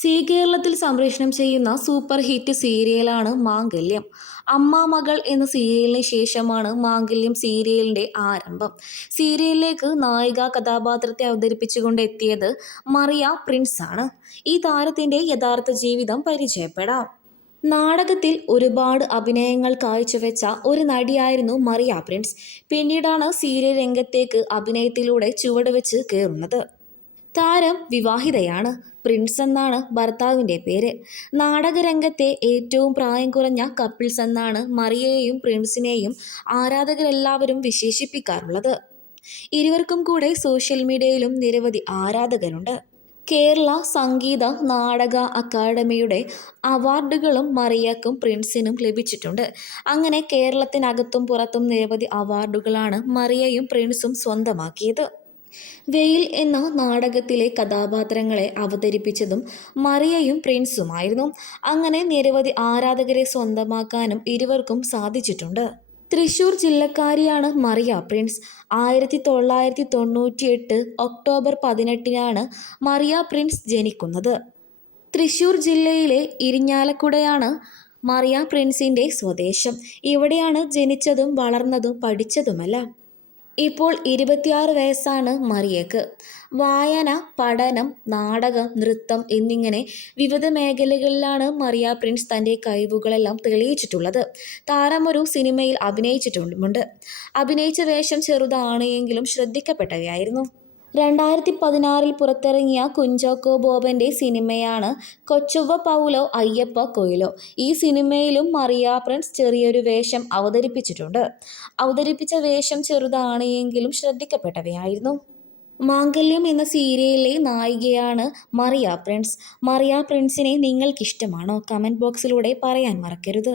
C കേരളത്തിൽ സംപ്രേഷണം ചെയ്യുന്ന സൂപ്പർ ഹിറ്റ് സീരിയലാണ് മാംഗല്യം. അമ്മ മകൾ എന്ന സീരിയലിന് ശേഷമാണ് മാംഗല്യം സീരിയലിന്റെ ആരംഭം. സീരിയലിലേക്ക് നായിക കഥാപാത്രത്തെ അവതരിപ്പിച്ചുകൊണ്ട് എത്തിയത് മറിയ പ്രിൻസ് ആണ് ഈ താരത്തിന്റെ യഥാർത്ഥ ജീവിതം പരിചയപ്പെടാം. നാടകത്തിൽ ഒരുപാട് അഭിനയങ്ങൾ കാഴ്ചവെച്ച ഒരു നടിയായിരുന്നു മറിയ പ്രിൻസ്. പിന്നീടാണ് സീരിയൽ രംഗത്തേക്ക് അഭിനയത്തിലൂടെ ചുവടുവെച്ച് കയറുന്നത്. താരം വിവാഹിതയാണ്. പ്രിൻസ് എന്നാണ് ഭർത്താവിന്റെ പേര്. നാടകരംഗത്തെ ഏറ്റവും പ്രായം കുറഞ്ഞ കപ്പിൾസ് എന്നാണ് മറിയയെയും പ്രിൻസിനെയും ആരാധകരെല്ലാവരും വിശേഷിപ്പിക്കാറുള്ളത്. ഇരുവർക്കും കൂടെ സോഷ്യൽ മീഡിയയിലും നിരവധി ആരാധകരുണ്ട്. കേരള സംഗീത നാടക അക്കാദമിയുടെ അവാർഡുകളും മറിയക്കും പ്രിൻസിനും ലഭിച്ചിട്ടുണ്ട്. അങ്ങനെ കേരളത്തിനകത്തും പുറത്തും നിരവധി അവാർഡുകളാണ് മറിയയും പ്രിൻസും സ്വന്തമാക്കിയത്. വെയിൽ എന്ന നാടകത്തിലെ കഥാപാത്രങ്ങളെ അവതരിപ്പിച്ചതും മറിയയും പ്രിൻസുമായിരുന്നു. അങ്ങനെ നിരവധി ആരാധകരെ സ്വന്തമാക്കാനും ഇരുവർക്കും സാധിച്ചിട്ടുണ്ട്. തൃശൂർ ജില്ലക്കാരിയാണ് മറിയ പ്രിൻസ്. ആയിരത്തി തൊള്ളായിരത്തി തൊണ്ണൂറ്റി എട്ട് ഒക്ടോബർ പതിനെട്ടിനാണ് മറിയ പ്രിൻസ് ജനിക്കുന്നത്. തൃശൂർ ജില്ലയിലെ ഇരിഞ്ഞാലക്കുടയാണ് മറിയ പ്രിൻസിന്റെ സ്വദേശം. ഇവിടെയാണ് ജനിച്ചതും വളർന്നതും പഠിച്ചതുമെല്ലാം. ഇപ്പോൾ ഇരുപത്തിയാറ് വയസ്സാണ് മറിയക്ക്. വായന പഠനം നാടകം നൃത്തം എന്നിങ്ങനെ വിവിധ മേഖലകളിലാണ് മറിയ പ്രിൻസ് തന്റെ കഴിവുകളെല്ലാം തെളിയിച്ചിട്ടുള്ളത്. താരം ഒരു സിനിമയിൽ അഭിനയിച്ചിട്ടുമുണ്ട് അഭിനയിച്ച വേഷം ചെറുതാണ് എങ്കിലും ശ്രദ്ധിക്കപ്പെട്ടവയായിരുന്നു. രണ്ടായിരത്തി പതിനാറിൽ പുറത്തിറങ്ങിയ കുഞ്ചാക്കോ ബോബന്റെ സിനിമയാണ് കൊച്ചുവ പൗലോ അയ്യപ്പ കൊയിലോ. ഈ സിനിമയിലും മറിയ പ്രിൻസ് ചെറിയൊരു വേഷം അവതരിപ്പിച്ചിട്ടുണ്ട്. അവതരിപ്പിച്ച വേഷം ചെറുതാണ് എങ്കിലും ശ്രദ്ധിക്കപ്പെട്ടവയായിരുന്നു. മാംഗല്യം എന്ന സീരിയലിലെ നായികയാണ് മറിയ പ്രിൻസ്. മറിയ പ്രിൻസിനെ നിങ്ങൾക്കിഷ്ടമാണോ? കമന്റ് ബോക്സിലൂടെ പറയാൻ മറക്കരുത്.